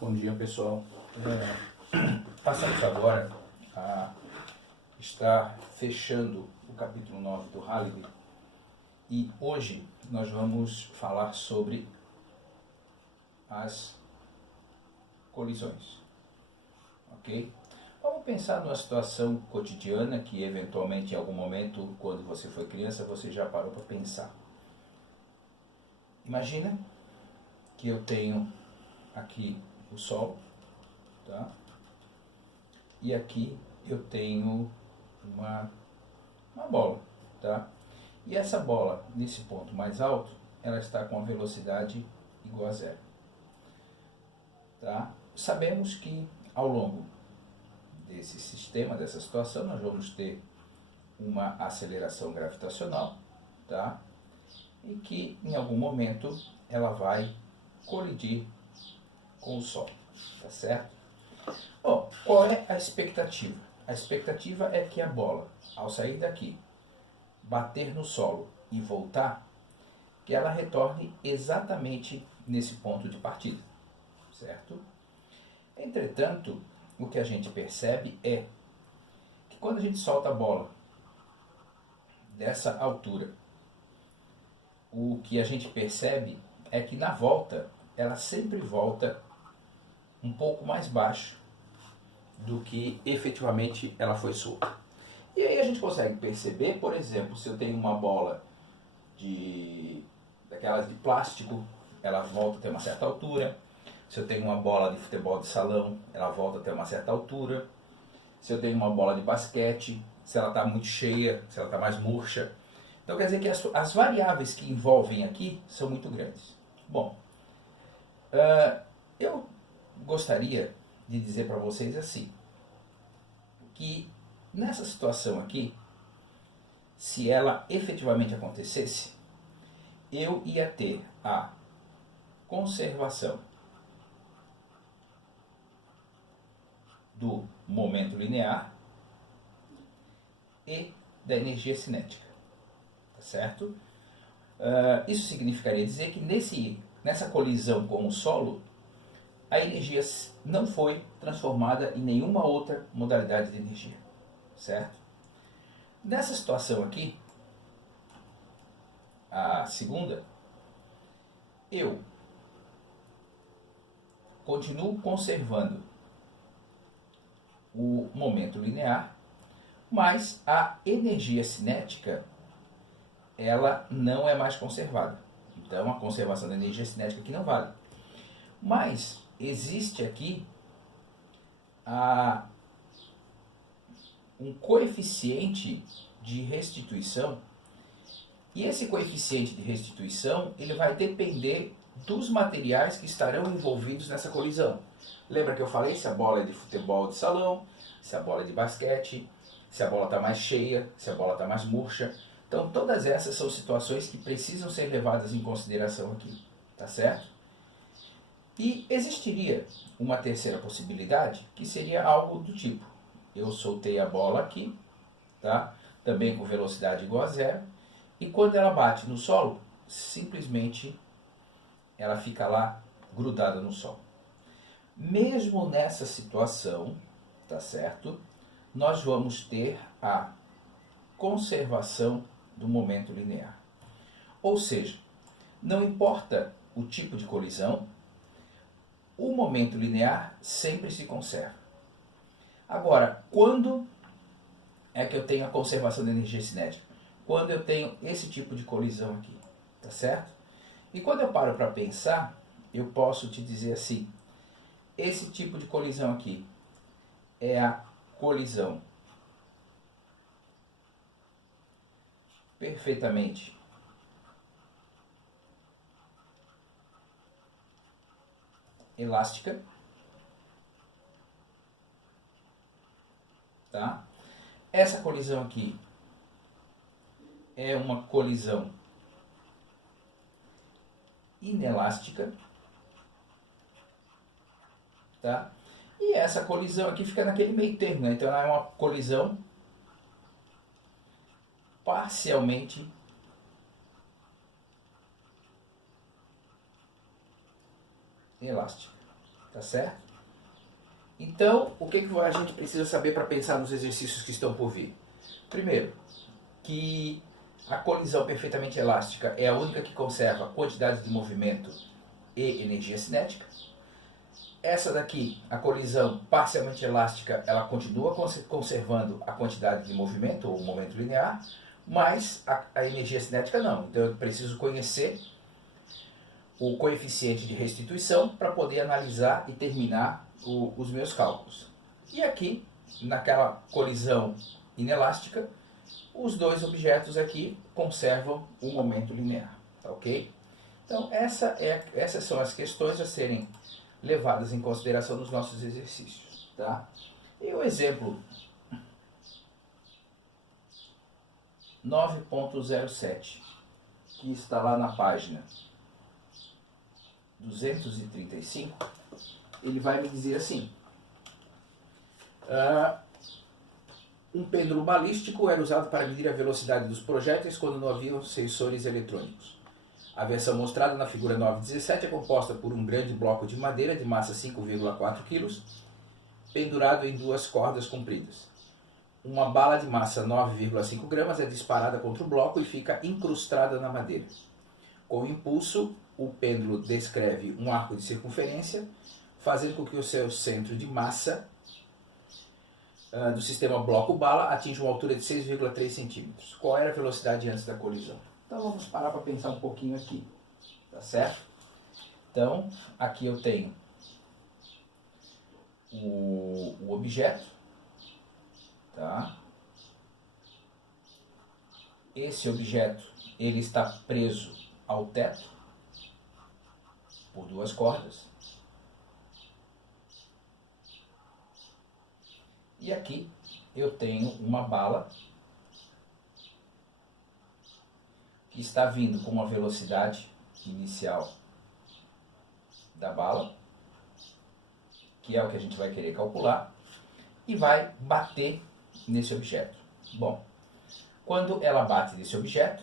Bom dia, pessoal. Passamos agora a estar fechando o capítulo 9 do Halliday e hoje nós vamos falar sobre as colisões, ok? Vamos pensar numa situação cotidiana que eventualmente em algum momento, quando você foi criança, você já parou para pensar. Imagina que eu tenho aqui o Sol, tá? E aqui eu tenho uma bola, tá? E essa bola, nesse ponto mais alto, ela está com a velocidade igual a zero, tá? Sabemos que ao longo desse sistema, dessa situação, nós vamos ter uma aceleração gravitacional, tá? E que em algum momento ela vai colidir com o Sol, tá certo? Bom, qual é a expectativa? A expectativa é que a bola, ao sair daqui, bater no solo e voltar, que ela retorne exatamente nesse ponto de partida, certo? Entretanto, o que a gente percebe é que quando a gente solta a bola dessa altura, o que a gente percebe é que na volta, ela sempre volta um pouco mais baixo do que efetivamente ela foi solta. E aí a gente consegue perceber, por exemplo, se eu tenho uma bola daquelas de plástico, ela volta até uma certa altura. Se eu tenho uma bola de futebol de salão, ela volta até uma certa altura. Se eu tenho uma bola de basquete, se ela está muito cheia, se ela está mais murcha. Então quer dizer que as variáveis que envolvem aqui são muito grandes. Bom, eu gostaria de dizer para vocês assim, que nessa situação aqui, se ela efetivamente acontecesse, eu ia ter a conservação do momento linear e da energia cinética, tá certo? Isso significaria dizer que nessa colisão com o solo, a energia não foi transformada em nenhuma outra modalidade de energia, certo? Nessa situação aqui, a segunda, eu continuo conservando o momento linear, mas a energia cinética, ela não é mais conservada. Então a conservação da energia cinética aqui não vale. Mas existe aqui um coeficiente de restituição, e esse coeficiente de restituição ele vai depender dos materiais que estarão envolvidos nessa colisão. Lembra que eu falei se a bola é de futebol de salão, se a bola é de basquete, se a bola está mais cheia, se a bola está mais murcha. Então todas essas são situações que precisam ser levadas em consideração aqui, tá certo? E existiria uma terceira possibilidade, que seria algo do tipo, eu soltei a bola aqui, tá? Também com velocidade igual a zero, e quando ela bate no solo, simplesmente ela fica lá grudada no solo. Mesmo nessa situação, tá certo? Nós vamos ter a conservação do momento linear. Ou seja, não importa o tipo de colisão, o momento linear sempre se conserva. Agora, quando é que eu tenho a conservação da energia cinética? Quando eu tenho esse tipo de colisão aqui, tá certo? E quando eu paro para pensar, eu posso te dizer assim, esse tipo de colisão aqui é a colisão perfeitamente elástica, tá? Essa colisão aqui é uma colisão inelástica, tá? E essa colisão aqui fica naquele meio termo, né? Então ela é uma colisão parcialmente elástica, Tá certo? Então, o que a gente precisa saber para pensar nos exercícios que estão por vir? Primeiro, que a colisão perfeitamente elástica é a única que conserva quantidade de movimento e energia cinética. Essa daqui, a colisão parcialmente elástica, ela continua conservando a quantidade de movimento ou momento linear, mas a energia cinética não. Então eu preciso conhecer o coeficiente de restituição para poder analisar e terminar os meus cálculos. E aqui, naquela colisão inelástica, os dois objetos aqui conservam o momento linear, tá ok? Então essas são as questões a serem levadas em consideração nos nossos exercícios, tá? E o exemplo 9.07, que está lá na página 235, ele vai me dizer assim: um pêndulo balístico era usado para medir a velocidade dos projéteis quando não haviam sensores eletrônicos. A versão mostrada na figura 9.17 é composta por um grande bloco de madeira de massa 5,4 kg, pendurado em duas cordas compridas. Uma bala de massa 9,5 gramas é disparada contra o bloco e fica incrustada na madeira. Com o impulso, o pêndulo descreve um arco de circunferência, fazendo com que o seu centro de massa do sistema bloco-bala atinja uma altura de 6,3 centímetros. Qual era a velocidade antes da colisão? Então vamos parar para pensar um pouquinho aqui, tá certo? Então, aqui eu tenho o objeto, tá? Esse objeto, ele está preso ao teto por duas cordas. E aqui eu tenho uma bala que está vindo com uma velocidade inicial da bala, que é o que a gente vai querer calcular, e vai bater nesse objeto. Bom, quando ela bate nesse objeto,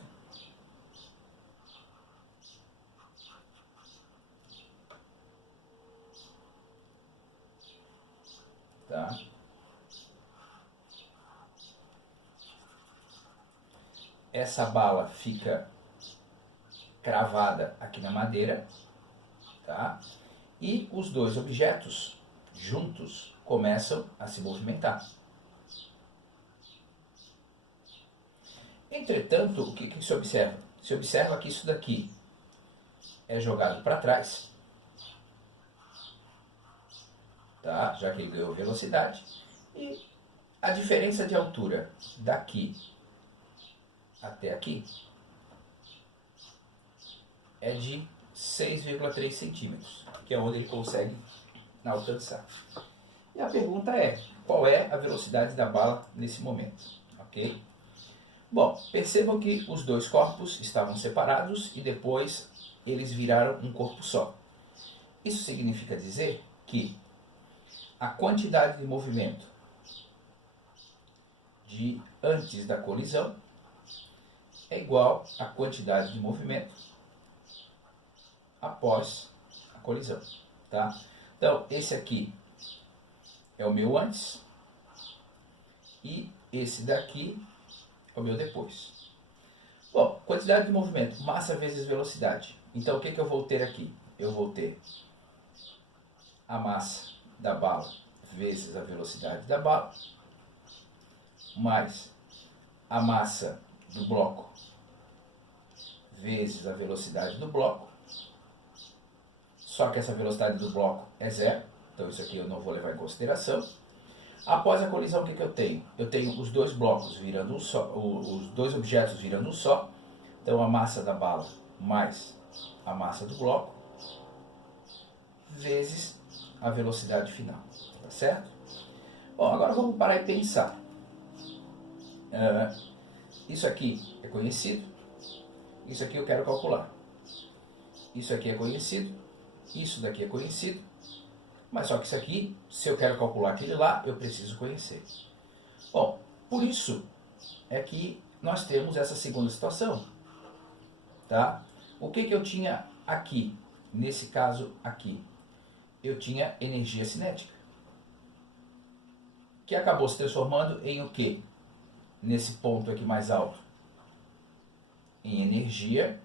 tá? Essa bala fica cravada aqui na madeira, tá? E os dois objetos juntos começam a se movimentar. Entretanto, o que se observa? Se observa que isso daqui é jogado para trás, tá? Já que ele ganhou velocidade, e a diferença de altura daqui até aqui é de 6,3 centímetros, que é onde ele consegue alcançar. E a pergunta é, qual é a velocidade da bala nesse momento? Ok? Bom, percebam que os dois corpos estavam separados e depois eles viraram um corpo só. Isso significa dizer que a quantidade de movimento de antes da colisão é igual à quantidade de movimento após a colisão, tá? Então, esse aqui é o meu antes e esse daqui é o meu depois. Bom, quantidade de movimento, massa vezes velocidade. Então, o que eu vou ter aqui? Eu vou ter a massa da bala vezes a velocidade da bala, mais a massa do bloco vezes a velocidade do bloco, só que essa velocidade do bloco é zero, então isso aqui eu não vou levar em consideração. Após a colisão, o que eu tenho? Eu tenho os dois blocos virando um só, os dois objetos virando um só, então a massa da bala mais a massa do bloco vezes a velocidade final, tá certo? Bom, agora vamos parar e pensar. Isso aqui é conhecido, isso aqui eu quero calcular. Isso aqui é conhecido, isso daqui é conhecido, mas só que isso aqui, se eu quero calcular aquele lá, eu preciso conhecer. Bom, por isso é que nós temos essa segunda situação, tá? O que eu tinha aqui, nesse caso aqui? eu tinha energia cinética, que acabou se transformando em o quê? Nesse ponto aqui mais alto, em energia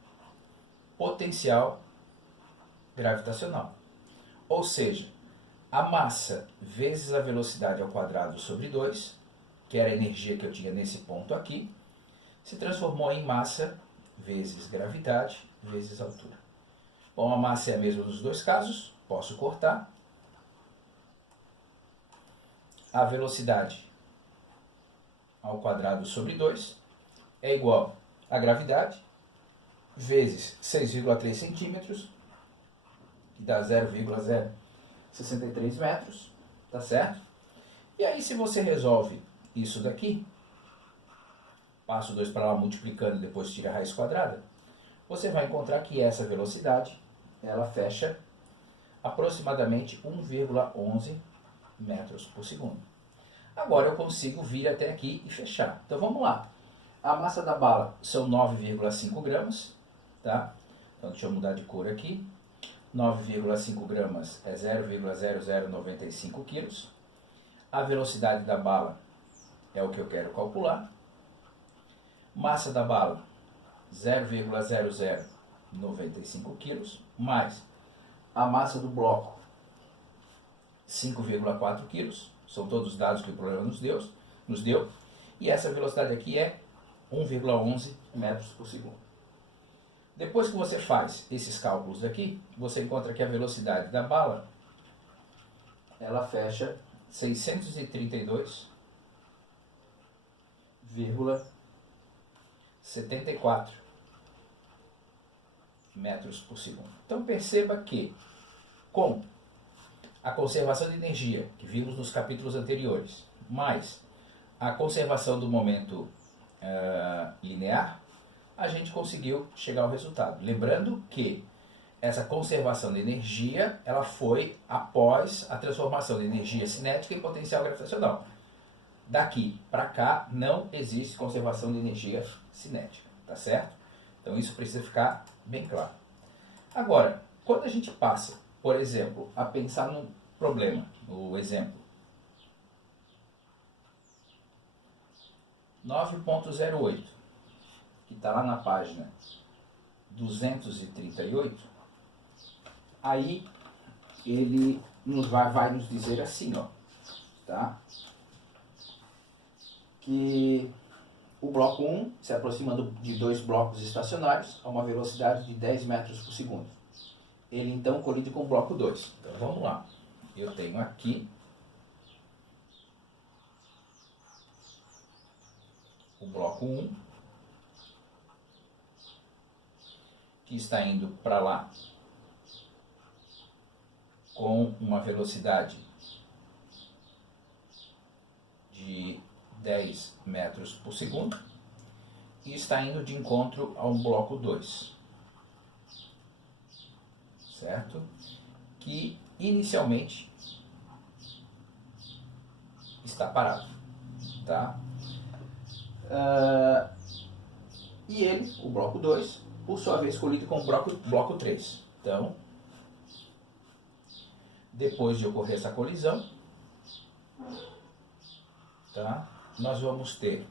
potencial gravitacional. Ou seja, a massa vezes a velocidade ao quadrado sobre 2, que era a energia que eu tinha nesse ponto aqui, se transformou em massa vezes gravidade vezes altura. Bom, a massa é a mesma nos dois casos, posso cortar. A velocidade ao quadrado sobre 2 é igual a gravidade vezes 6,3 centímetros, que dá 0,063 metros, tá certo? E aí, se você resolve isso daqui, passa o 2 para lá multiplicando e depois tira a raiz quadrada, você vai encontrar que essa velocidade, ela fecha aproximadamente 1,11 metros por segundo. Agora eu consigo vir até aqui e fechar. Então vamos lá. A massa da bala são 9,5 gramas, tá? Então deixa eu mudar de cor aqui. 9,5 gramas é 0,0095 quilos. A velocidade da bala é o que eu quero calcular. Massa da bala, 0,0095 quilos, mais a massa do bloco, 5,4 quilos. São todos os dados que o problema nos deu. E essa velocidade aqui é 1,11 metros por segundo. Depois que você faz esses cálculos aqui, você encontra que a velocidade da bala, ela fecha 632,74 metros por segundo. Então perceba que com a conservação de energia, que vimos nos capítulos anteriores, mais a conservação do momento linear, a gente conseguiu chegar ao resultado. Lembrando que essa conservação de energia, ela foi após a transformação de energia cinética em potencial gravitacional. Daqui para cá não existe conservação de energia cinética, tá certo? Então isso precisa ficar bem claro. Agora, quando a gente passa, por exemplo, a pensar num problema, o exemplo 9.08, que está lá na página 238, aí ele vai nos dizer assim, ó, tá? Que o bloco 1 se aproximando de dois blocos estacionários a uma velocidade de 10 metros por segundo. Ele então colide com o bloco 2. Então vamos lá. Eu tenho aqui o bloco 1, que está indo para lá com uma velocidade de 10 metros por segundo e está indo de encontro ao bloco 2, certo? Que inicialmente está parado, tá? E ele, o bloco 2, por sua vez colide com o bloco 3. Então, depois de ocorrer essa colisão, tá? Nós vamos ter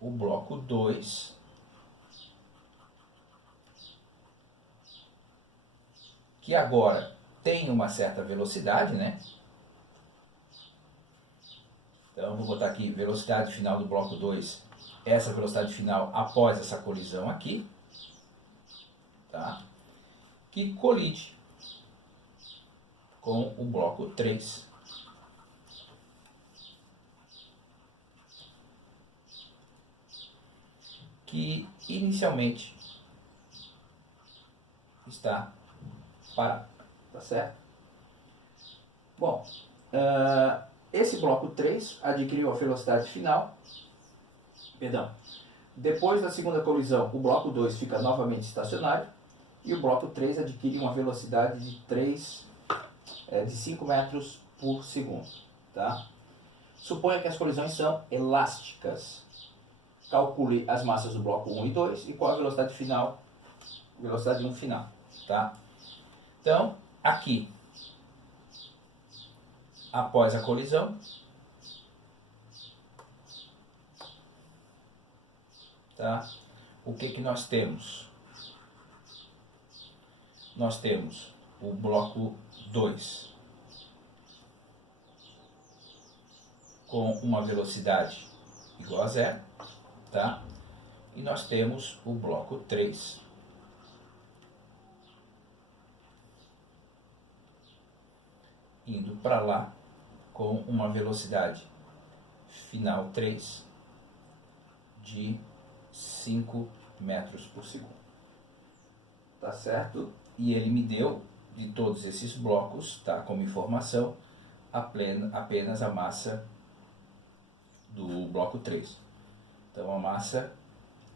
o bloco 2 que agora tem uma certa velocidade, né? Então, vou botar aqui velocidade final do bloco 2, essa velocidade final após essa colisão aqui, tá? Que colide com o bloco 3. Que inicialmente está parado, tá certo? Bom, esse bloco 3 adquiriu a velocidade final, depois da segunda colisão, o bloco 2 fica novamente estacionário e o bloco 3 adquire uma velocidade de 5 metros por segundo, tá? Suponha que as colisões são elásticas. Calcule as massas do bloco 1 e 2 e qual a velocidade final, velocidade 1 final, tá? Então, aqui após a colisão, tá? O que nós temos? Nós temos o bloco 2 com uma velocidade igual a zero, tá? E nós temos o bloco 3 indo para lá com uma velocidade final 3 de 5 metros por segundo. Tá certo? E ele me deu, de todos esses blocos, tá, como informação, apenas a massa do bloco 3. Então a massa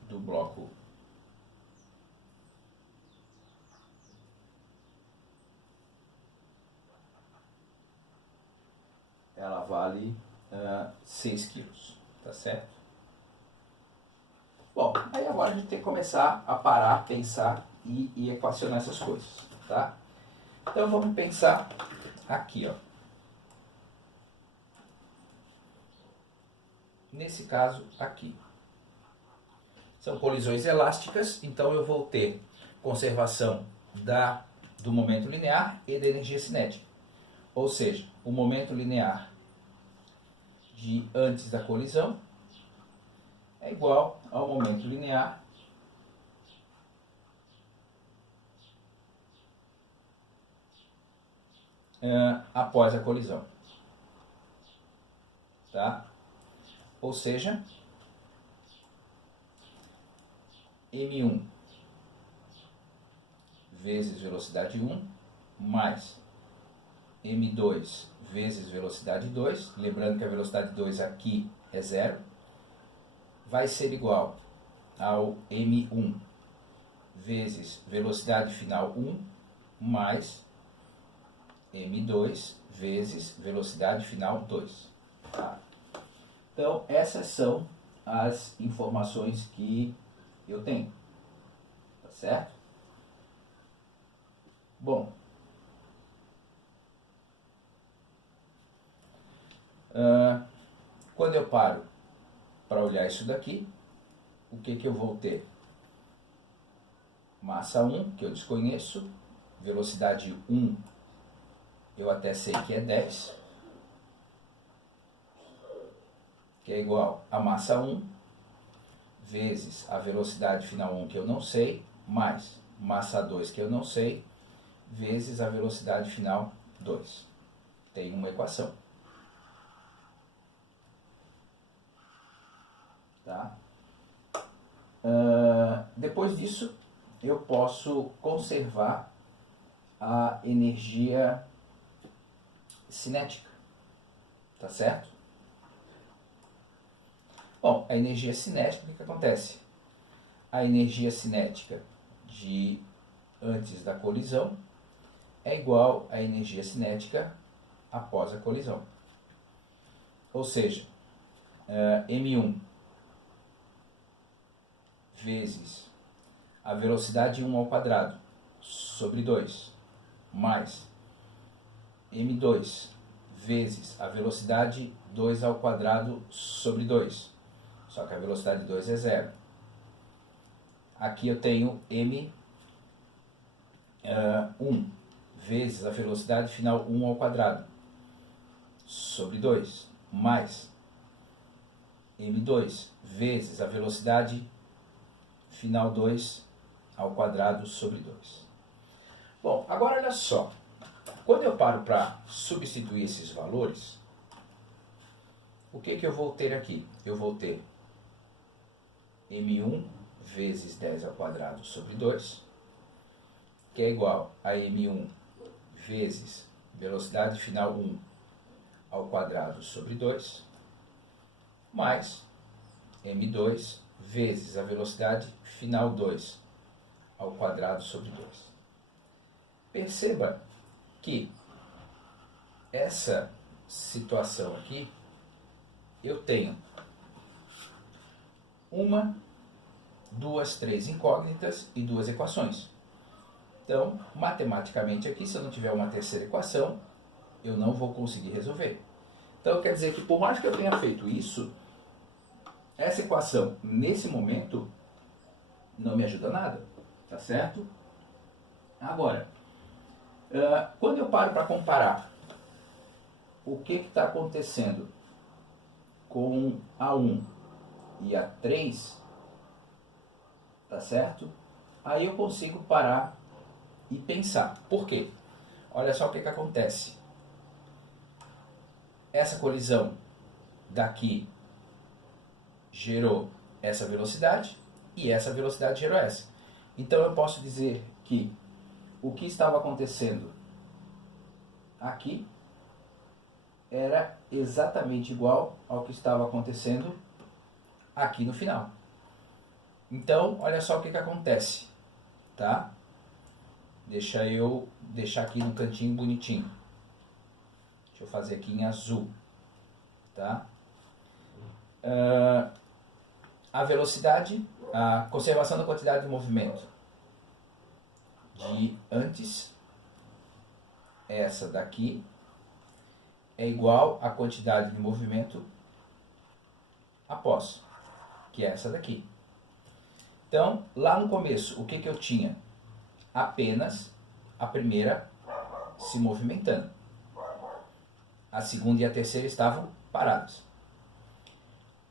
do bloco ela vale 6 quilos, tá certo? Bom, aí agora a gente tem que começar a parar, pensar e equacionar essas coisas, tá? Então vamos pensar aqui, ó. Nesse caso aqui. São colisões elásticas, então eu vou ter conservação do momento linear e da energia cinética. Ou seja, o momento linear de antes da colisão é igual ao momento linear após a colisão. Tá? Ou seja, m1 vezes velocidade 1 mais m2 vezes velocidade 2, lembrando que a velocidade 2 aqui é zero, vai ser igual ao m1 vezes velocidade final 1 mais m2 vezes velocidade final 2. Tá? Então, essas são as informações que eu tenho. Tá certo? Bom, quando eu paro para olhar isso daqui, o que eu vou ter? Massa 1, que eu desconheço, velocidade 1, eu até sei que é 10, que é igual a massa 1, vezes a velocidade final 1, que eu não sei, mais massa 2, que eu não sei, vezes a velocidade final 2. Tem uma equação. Tá? Depois disso, eu posso conservar a energia cinética. Tá certo? Bom, a energia cinética, o que acontece? A energia cinética de antes da colisão é igual à energia cinética após a colisão. Ou seja, m1 vezes a velocidade 1 ao quadrado sobre 2 mais m2 vezes a velocidade 2 ao quadrado sobre 2. Só que a velocidade 2 é zero. Aqui eu tenho m1 vezes a velocidade final 1 ao quadrado sobre 2 mais m2 vezes a velocidade final 2 ao quadrado sobre 2. Bom, agora olha só. Quando eu paro para substituir esses valores, o que eu vou ter aqui? Eu vou ter m1 vezes 10 ao quadrado sobre 2, que é igual a m1 vezes velocidade final 1 ao quadrado sobre 2, mais m2 vezes a velocidade final 2 ao quadrado sobre 2. Perceba que essa situação aqui, eu tenho uma, duas, três incógnitas e duas equações. Então, matematicamente aqui, se eu não tiver uma terceira equação, eu não vou conseguir resolver. Então quer dizer que por mais que eu tenha feito isso, essa equação nesse momento não me ajuda nada, tá certo? Agora, quando eu paro para comparar o que está acontecendo com a 1 e a 3, tá certo? Aí eu consigo parar e pensar. Por quê? Olha só o que acontece. Essa colisão daqui gerou essa velocidade e essa velocidade gerou essa. Então eu posso dizer que o que estava acontecendo aqui era exatamente igual ao que estava acontecendo aqui no final. Então, olha só o que acontece, tá? Deixa eu deixar aqui no cantinho bonitinho. Deixa eu fazer aqui em azul, tá? A velocidade, a conservação da quantidade de movimento de antes, essa daqui, é igual à quantidade de movimento após, que é essa daqui. Então, lá no começo, o que eu tinha? Apenas a primeira se movimentando. A segunda e a terceira estavam paradas.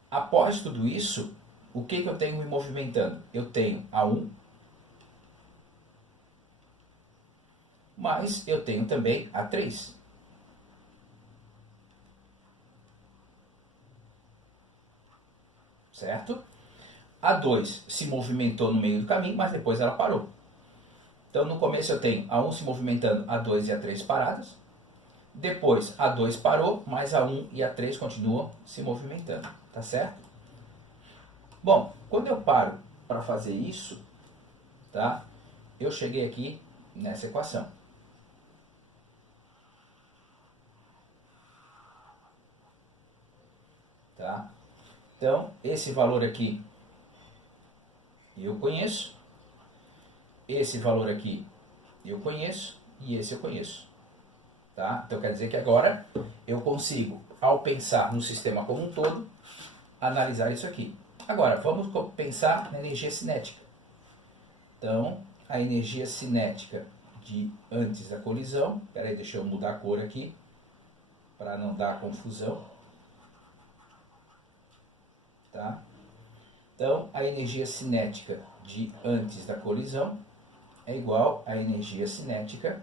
Após tudo isso, o que eu tenho me movimentando? Eu tenho a 1, mas eu tenho também a 3. Certo? A 2 se movimentou no meio do caminho, mas depois ela parou. Então, no começo eu tenho a 1 se movimentando, a 2 e a 3 paradas. Depois, a 2 parou, mas a 1 e a 3 continuam se movimentando. Tá certo? Bom, quando eu paro para fazer isso, tá? Eu cheguei aqui nessa equação. Tá? Então, esse valor aqui eu conheço, esse valor aqui eu conheço e esse eu conheço. Tá? Então quer dizer que agora eu consigo, ao pensar no sistema como um todo, analisar isso aqui. Agora, vamos pensar na energia cinética. Então, a energia cinética de antes da colisão, peraí, deixa eu mudar a cor aqui, para não dar confusão. Tá? Então, a energia cinética de antes da colisão é igual à energia cinética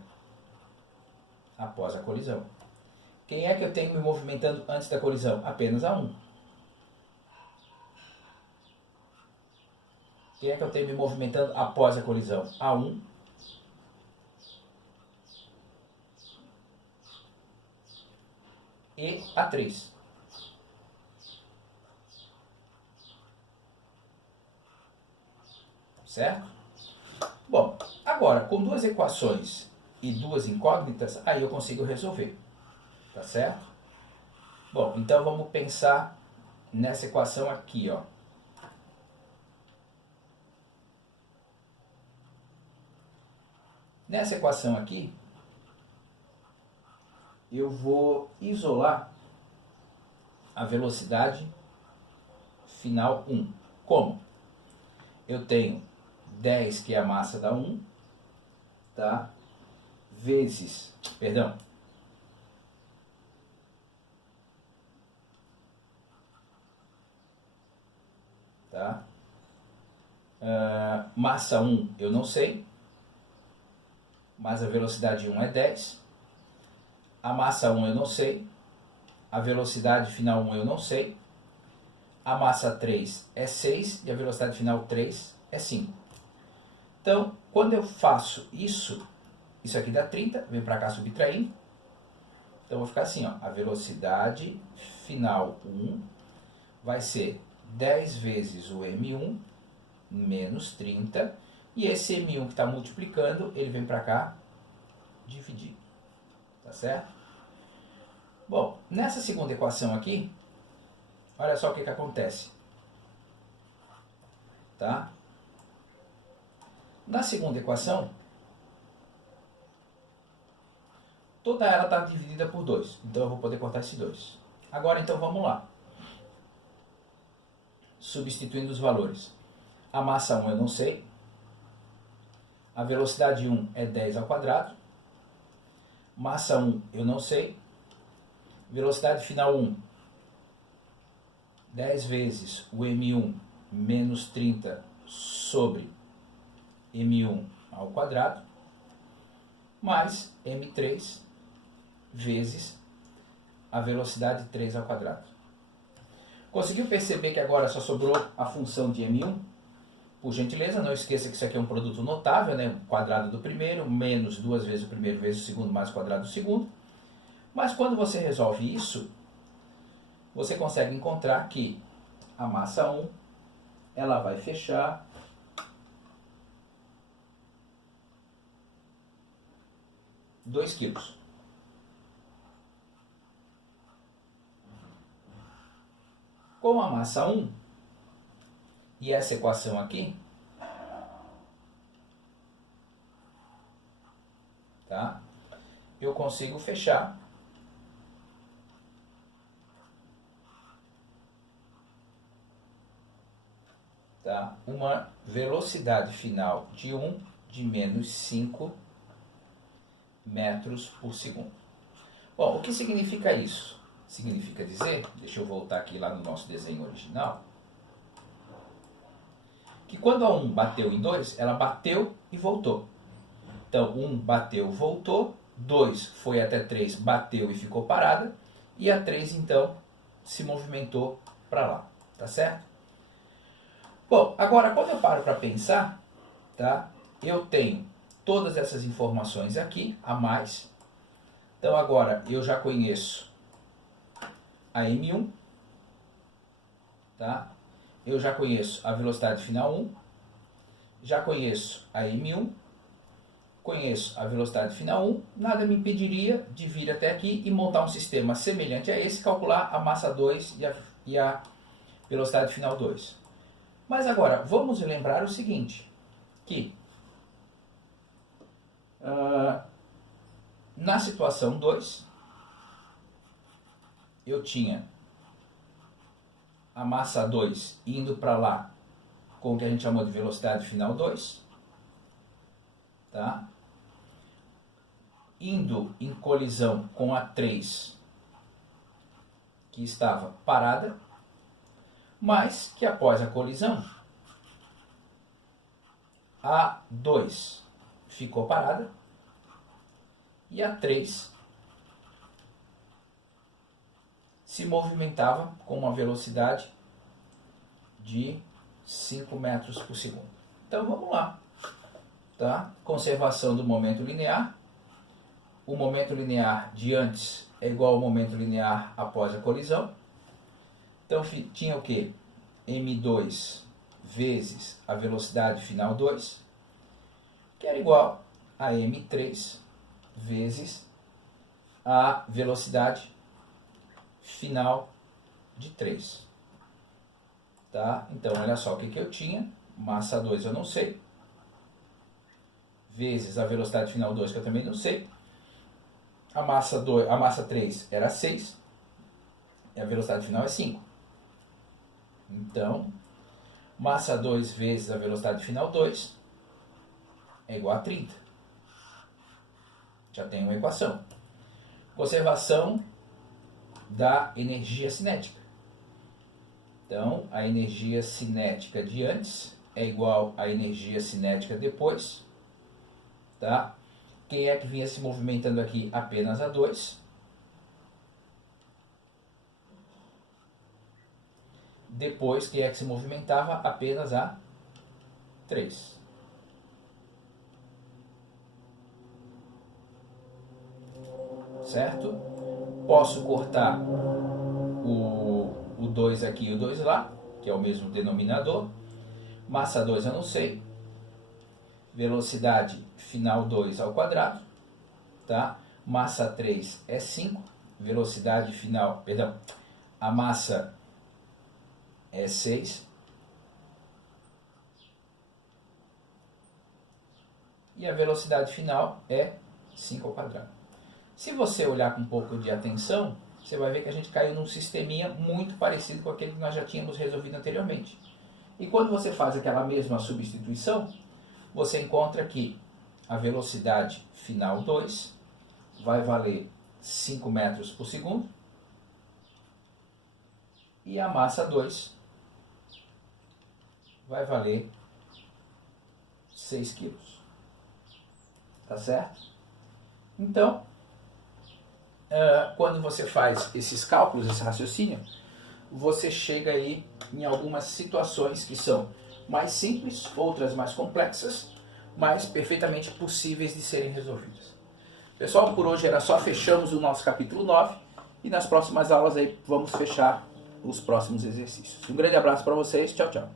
após a colisão. Quem é que eu tenho me movimentando antes da colisão? Apenas a 1. Quem é que eu tenho me movimentando após a colisão? A 1. E a 3. Certo? Bom, agora, com duas equações e duas incógnitas, aí eu consigo resolver. Tá certo? Bom, então vamos pensar nessa equação aqui, ó. Nessa equação aqui, eu vou isolar a velocidade final 1. Como? Eu tenho 10, que é a massa da 1, tá? Vezes, perdão, tá? Massa 1 eu não sei, mas a velocidade 1 é 10. A massa 1 eu não sei, a velocidade final 1 eu não sei, a massa 3 é 6 e a velocidade final 3 é 5. Então, quando eu faço isso aqui dá 30, vem para cá subtraindo. Então, vou ficar assim, ó, a velocidade final 1 vai ser 10 vezes o M1 menos 30, e esse M1 que está multiplicando, ele vem para cá dividir. Tá certo? Bom, nessa segunda equação aqui, olha só o que acontece. Tá? Na segunda equação, toda ela está dividida por 2. Então eu vou poder cortar esse 2. Agora então vamos lá. Substituindo os valores. A massa 1 eu não sei. A velocidade 1 é 10 ao quadrado. Massa 1 eu não sei. Velocidade final 1. 10 vezes o M1 menos 30 sobre M1 ao quadrado. Mais M3 vezes a velocidade 3 ao quadrado. Conseguiu perceber que agora só sobrou a função de M1? Por gentileza, não esqueça que isso aqui é um produto notável, né? O quadrado do primeiro, menos 2 vezes o primeiro vezes o segundo, mais o quadrado do segundo. Mas quando você resolve isso, você consegue encontrar que a massa 1, ela vai fechar dois quilos. Com a massa 1 e essa equação aqui, tá? Eu consigo fechar uma velocidade final de 1 de menos 5 metros por segundo. Bom, o que significa isso? Significa dizer, deixa eu voltar aqui lá no nosso desenho original, que quando a 1 bateu em 2, ela bateu e voltou. Então, 1 bateu, voltou, 2 foi até 3, bateu e ficou parada, e a 3, então, se movimentou para lá, tá certo? Bom, agora, quando eu paro para pensar, tá, eu tenho todas essas informações aqui, a mais. Então, agora, eu já conheço a M1, tá? Eu já conheço a velocidade final 1, já conheço a M1, conheço a velocidade final 1, nada me impediria de vir até aqui e montar um sistema semelhante a esse, calcular a massa 2 e a velocidade final 2. Mas agora, vamos lembrar o seguinte, que na situação 2, eu tinha a massa 2 indo para lá com o que a gente chamou de velocidade final 2, tá? Indo em colisão com a 3, que estava parada, mas que após a colisão, a 2 ficou parada e a 3 se movimentava com uma velocidade de 5 metros por segundo. Então vamos lá, tá? Conservação do momento linear. O momento linear de antes é igual ao momento linear após a colisão. Então tinha o que? M2 vezes a velocidade final 2, que era igual a M3 vezes a velocidade final de 3. Tá? Então, olha só o que eu tinha. Massa 2 eu não sei. Vezes a velocidade final 2, que eu também não sei. A massa 3 era 6. E a velocidade final é 5. Então, massa 2 vezes a velocidade final 2 é igual a 30. Já tem uma equação. Conservação da energia cinética. Então, a energia cinética de antes é igual à energia cinética depois. Tá? Quem é que vinha se movimentando aqui? Apenas a 2. Depois, quem é que se movimentava? Apenas a 3. Certo? Posso cortar o 2 aqui e o 2 lá, que é o mesmo denominador. Massa 2 eu não sei. Velocidade final 2 ao quadrado. Tá? Massa 3 é 5. Velocidade final, perdão, a massa é 6. E a velocidade final é 5 ao quadrado. Se você olhar com um pouco de atenção, você vai ver que a gente caiu num sisteminha muito parecido com aquele que nós já tínhamos resolvido anteriormente. E quando você faz aquela mesma substituição, você encontra que a velocidade final 2 vai valer 5 metros por segundo e a massa 2 vai valer 6 quilos. Tá certo? Então, quando você faz esses cálculos, esse raciocínio, você chega aí em algumas situações que são mais simples, outras mais complexas, mas perfeitamente possíveis de serem resolvidas. Pessoal, por hoje era só, fechamos o nosso capítulo 9 e nas próximas aulas aí vamos fechar os próximos exercícios. Um grande abraço para vocês, tchau, tchau.